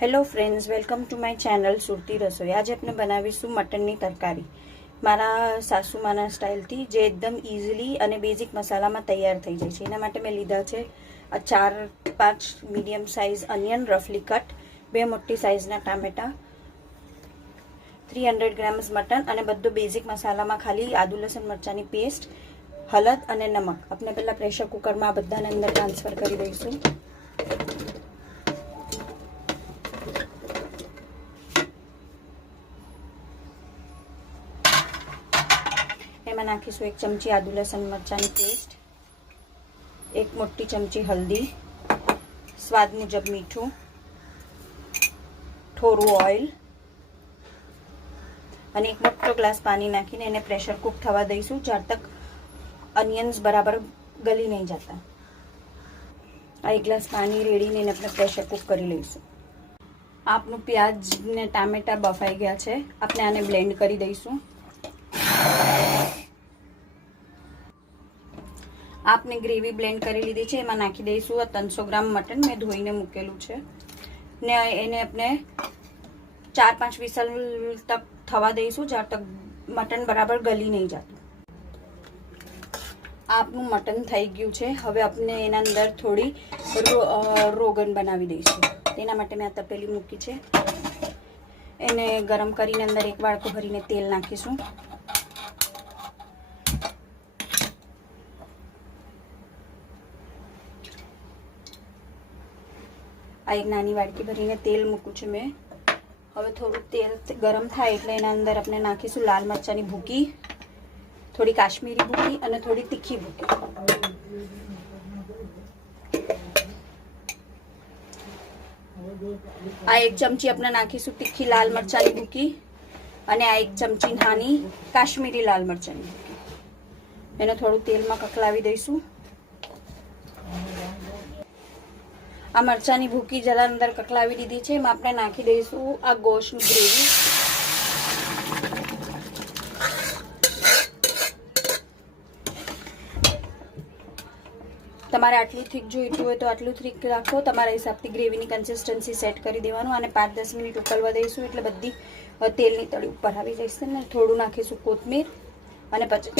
Hello friends, welcome to my channel Surti Rasoi. આજે આપણે બનાવીશું મટનની તરકારી મારા સાસુમાના સ્ટાઇલથી, જે એકદમ ઇઝીલી અને બેઝિક મસાલામાં તૈયાર થઈ જાય છે। એના માટે મેં લીધા છે 4-5 મીડિયમ સાઇઝ અનિયન રફલી કટ, 2 મોટી સાઇઝના ટામેટા, 300 ગ્રામ્સ મટન અને બધું બેઝિક મસાલામાં ખાલી આદુ લસણ મરચાંની પેસ્ટ, હળદ અને નમક। આપણે પહેલાં પ્રેશર કુકરમાં આ બધાને અંદર ટ્રાન્સફર કરી દઈશું। એમાં નાખીશું 1 ચમચી આદુ લસણ મરચાંની પેસ્ટ, 1 મોટી ચમચી હલ્દી, સ્વાદ મુજબ મીઠું, થોડું ઓઇલ અને 1 મોટો ગ્લાસ પાણી નાખીને એને પ્રેશર કુક થવા દઈશું જ્યાં તક અનિયન્સ બરાબર ગલી નહીં જતા। આ 1 ગ્લાસ પાણી રેડીને એને આપણે પ્રેશર કુક કરી લઈશું। આપણું પ્યાજ ને ટામેટા બફાઈ ગયા છે, આપણે આને બ્લેન્ડ કરી દઈશું। आपने ग्रेवी ब्लेंड કરી લીધી છે, એમાં નાખી દઈશું 300 ગ્રામ મટન મેં ધોઈને મૂકેલું છે ને એને આપણે 4-5 વિસલ તક થવા દઈશું જ્યાં તક મટન બરાબર ગલી નહીં જતું। આપનું મટન થઈ ગયું છે। હવે આપણે એના અંદર થોડી રોગન બનાવી દઈશું। તેના માટે મેં આ તપેલી મૂકી છે, એને ગરમ કરીને અંદર 1 વાડકું ભરીને તેલ નાખીશું। આ 1 નાની વાડકી ભરીને તેલ મૂકું છું મેં। હવે થોડું તેલ ગરમ થાય એટલે એના અંદર આપણે નાખીશું લાલ મરચાંની ભૂકી, થોડી કાશ્મીરી ભૂકી અને થોડી તીખી ભૂકી। આ 1 ચમચી આપણે નાખીશું તીખી લાલ મરચાંની ભૂકી અને આ 1 ચમચી નાની કાશ્મીરી લાલ મરચાંની ભૂકી। એને થોડું તેલમાં કકળાવી દઈશું। આ મરચાંની ભૂકી જરા અંદર કકળાવી દીધી છે, એમાં આપણે નાખી દઈશું આ ગોશની ગ્રેવી। તમારે આટલું થીક જોઈતું હોય તો આટલું થીક રાખો, તમારા હિસાબથી ગ્રેવીની કન્સિસ્ટન્સી સેટ કરી દેવાનું। અને 5-10 મિનિટ ઉકળવા દઈશું એટલે બધી તેલની તળી ઉપર આવી જશે ને થોડું નાખીશું કોથમીર અને પછી